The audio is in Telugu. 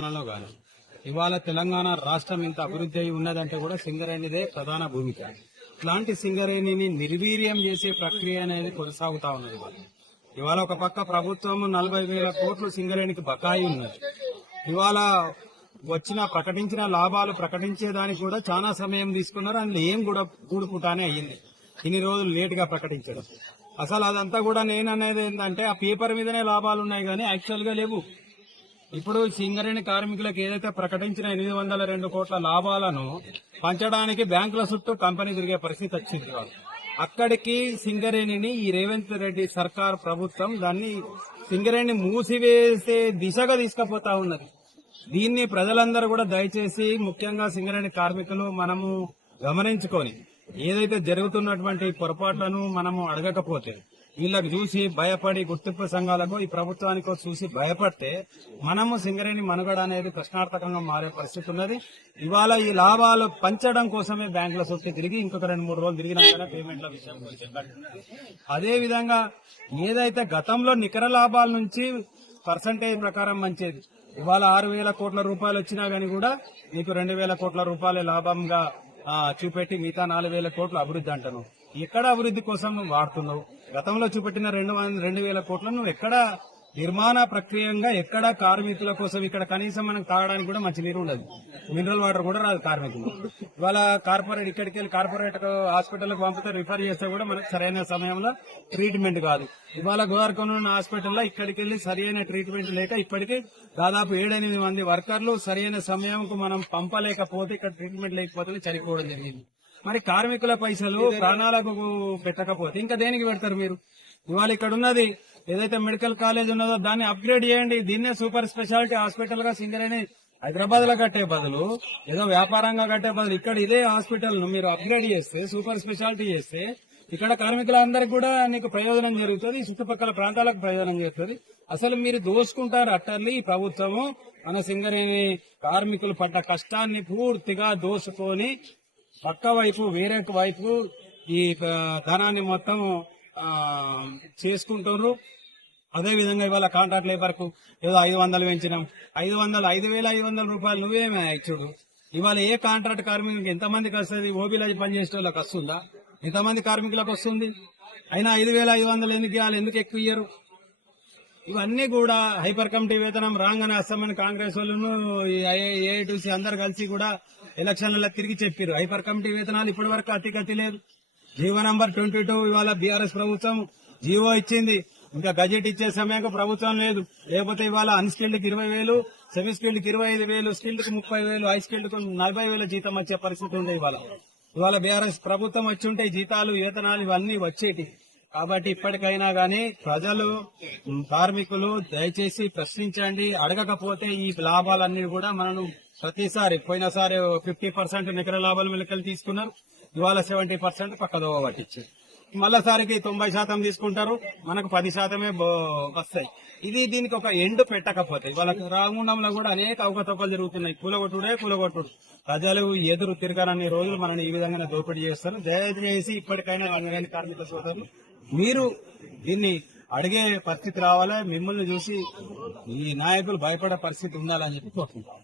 తెలంగాణలో గాని. ఇవాళ తెలంగాణ రాష్ట్రం ఇంత అభివృద్ధి అయి ఉన్నదంటే కూడా సింగరేణిదే ప్రధాన భూమిక. ఇట్లాంటి సింగరేణిని నిర్వీర్యం చేసే ప్రక్రియ అనేది కొనసాగుతా ఉన్నది ఇవాళ. ఇవాళ ఒక పక్క ప్రభుత్వం నలభై వేల కోట్లు సింగరేణికి బకాయి ఉన్నది. ఇవాళ వచ్చిన ప్రకటించిన లాభాలు ప్రకటించేదానికి కూడా చాలా సమయం తీసుకున్నారు. అందులో ఏం కూడా కూడుకుంటానే అయ్యింది. ఇన్ని రోజులు లేటుగా ప్రకటించడం. అసలు అదంతా కూడా నేను అనేది ఏంటంటే ఆ పేపర్ మీదనే లాభాలు ఉన్నాయి కానీ యాక్చువల్గా లేవు. ఇప్పుడు సింగరేణి కార్మికులకు ఏదైతే ప్రకటించిన ఎనిమిది వందల రెండు కోట్ల లాభాలను పంచడానికి బ్యాంకుల చుట్టూ కంపెనీ తిరిగే పరిస్థితి వచ్చింది అక్కడికి సింగరేణిని ఈ రేవంత్ రెడ్డి సర్కార్ ప్రభుత్వం దాన్ని సింగరేణి మూసివేసే దిశగా తీసుకుపోతా ఉన్నది. దీన్ని ప్రజలందరూ కూడా దయచేసి ముఖ్యంగా సింగరేణి కార్మికులు మనము గమనించుకొని ఏదైతే జరుగుతున్నటువంటి పొరపాట్లను మనము అడగకపోతే వీళ్ళకి చూసి భయపడి గుర్తింపు సంఘాలకు ఈ ప్రభుత్వానికో చూసి భయపడితే మనము సింగరేణి మనుగడ అనేది ప్రశ్నార్థకంగా మారే పరిస్థితి ఉన్నది. ఇవాళ ఈ లాభాలు పంచడం కోసమే బ్యాంకుల చుట్టూ తిరిగి ఇంకొక రెండు మూడు రోజులు తిరిగినాక పేమెంట్ల విషయం అదే విధంగా ఏదైతే గతంలో నికర లాభాల నుంచి పర్సంటేజ్ ప్రకారం మంచిది ఇవాళ ఆరు వేల కోట్ల రూపాయలు వచ్చినా గానీ కూడా మీకు రెండు వేల కోట్ల రూపాయల లాభంగా చూపెట్టి మిగతా నాలుగు వేల కోట్లు అభివృద్ధి అంటాను ఎక్కడ అభివృద్ధి కోసం నువ్వు వాడుతున్నావు? గతంలో చూపెట్టిన రెండు రెండు వేల కోట్లను నువ్వు ఎక్కడ నిర్మాణ ప్రక్రియంగా ఎక్కడ కార్మికుల కోసం ఇక్కడ కనీసం మనం తాగడానికి కూడా మంచి నీరు ఉండదు. మినరల్ వాటర్ కూడా రాదు కార్మికులు. ఇవాళ కార్పొరేట్ ఇక్కడికి వెళ్ళి కార్పొరేట్ హాస్పిటల్కి పంపితే రిఫర్ చేస్తే కూడా మనకు సరైన సమయంలో ట్రీట్మెంట్ కాదు. ఇవాళ గోవర్కొండ ఉన్న హాస్పిటల్లో ఇక్కడికి వెళ్ళి సరైన ట్రీట్మెంట్ లేక ఇప్పటికీ దాదాపు ఏడెనిమిది మంది వర్కర్లు సరైన సమయంకు మనం పంపలేకపోతే ఇక్కడ ట్రీట్మెంట్ లేకపోతే చనిపోవడం జరిగింది. మరి కార్మికుల పైసలు ప్రాణాలకు పెట్టకపోతే ఇంకా దేనికి పెడతారు మీరు? ఇవాళ ఇక్కడ ఉన్నది ఏదైతే మెడికల్ కాలేజ్ ఉన్నదో దాన్ని అప్గ్రేడ్ చేయండి. దీన్నే సూపర్ స్పెషాలిటీ హాస్పిటల్గా సింగరేణి హైదరాబాద్లో కట్టే బదులు ఏదో వ్యాపారంగా కట్టే బదులు ఇక్కడ ఇదే హాస్పిటల్ను మీరు అప్గ్రేడ్ చేస్తే సూపర్ స్పెషాలిటీ చేస్తే ఇక్కడ కార్మికులందరికీ కూడా నీకు ప్రయోజనం జరుగుతుంది చుట్టుపక్కల ప్రాంతాలకు ప్రయోజనం జరుగుతుంది. అసలు మీరు దోసుకుంటారు అట్టర్లీ ఈ ప్రభుత్వము. మన సింగరేణి కార్మికులు పడ్డ కష్టాన్ని పూర్తిగా దోసుకొని పక్క వైపు వేరే వైపు ఈ ధనాన్ని మొత్తం చేసుకుంటున్నారు అదే విధంగా ఇవాళ కాంట్రాక్ట్ లేబర్కు ఏదో ఐదు వందలు పెంచినాం. ఐదు వందలు ఐదు వేల ఐదు వందల రూపాయలు నువ్వేమే చూడు ఇవాళ ఏ కాంట్రాక్ట్ కార్మికులకు ఎంతమందికి వస్తుంది? ఓబీలో పనిచేసే వాళ్ళకి వస్తుందా ఎంతమంది కార్మికులకు వస్తుంది? అయినా ఐదు వేల ఐదు వందలు ఎందుకు ఇవ్వాలి? ఎందుకు ఎక్కువ ఇయ్యరు? ఇవన్నీ కూడా హైపర్ కమిటీ వేతనం రాగానే అస్సామని కాంగ్రెస్ వాళ్ళను ఏఐటీసీ అందరు కలిసి కూడా ఎలక్షన్లలో తిరిగి చెప్పారు హైపర్ కమిటీ వేతనాలు ఇప్పటి వరకు అతిగతి లేదు జీవో నంబర్ ట్వంటీ టూ ఇవాళ బీఆర్ఎస్ ప్రభుత్వం జీవో ఇచ్చింది. ఇంకా గజెట్ ఇచ్చే సమయంగా ప్రభుత్వం లేదు. లేకపోతే ఇవాళ అన్స్కిల్డ్కి ఇరవై వేలు సెమీ స్కిల్డ్కి ఇరవై ఐదు వేలు స్కిల్డ్కి ముప్పై వేలు హై స్కిల్డ్కు నలభై వేల జీతం వచ్చే పరిస్థితి ఉంది ఇవాళ. ఇవాళ బీఆర్ఎస్ ప్రభుత్వం వచ్చి ఉంటే జీతాలు వేతనాలు ఇవన్నీ వచ్చేటి కాబట్టి ఇప్పటికైనా గాని ప్రజలు కార్మికులు దయచేసి ప్రశ్నించండి. అడగకపోతే ఈ లాభాలన్నీ కూడా మనం ప్రతిసారి పోయినసారి ఫిఫ్టీ పర్సెంట్ నికర లాభాలు మెలకలు తీసుకున్నారు. ఇవాళ సెవెంటీ పర్సెంట్ పక్కదోవ పట్టించారు మళ్ళసారికి తొంభై శాతం తీసుకుంటారు. మనకు పది శాతమే బో- వస్తాయి. ఇది దీనికి ఒక ఎండు పెట్టకపోతే వాళ్ళకి రాగుండంలో కూడా అనేక అవకతవకలు జరుగుతున్నాయి. కూలగొట్టుడే కూలగొట్టుడు. ప్రజలు ఎదురు తిరగనన్ని రోజులు మనని ఈ విధంగా దోపిడీ చేస్తారు. దయచేసి ఇప్పటికైనా కార్మిక సోదరులు మీరు దీన్ని అడిగే పరిస్థితి రావాలా? మిమ్మల్ని చూసి ఈ నాయకులు భయపడే పరిస్థితి ఉండాలని చెప్పి కోరుకుంటాం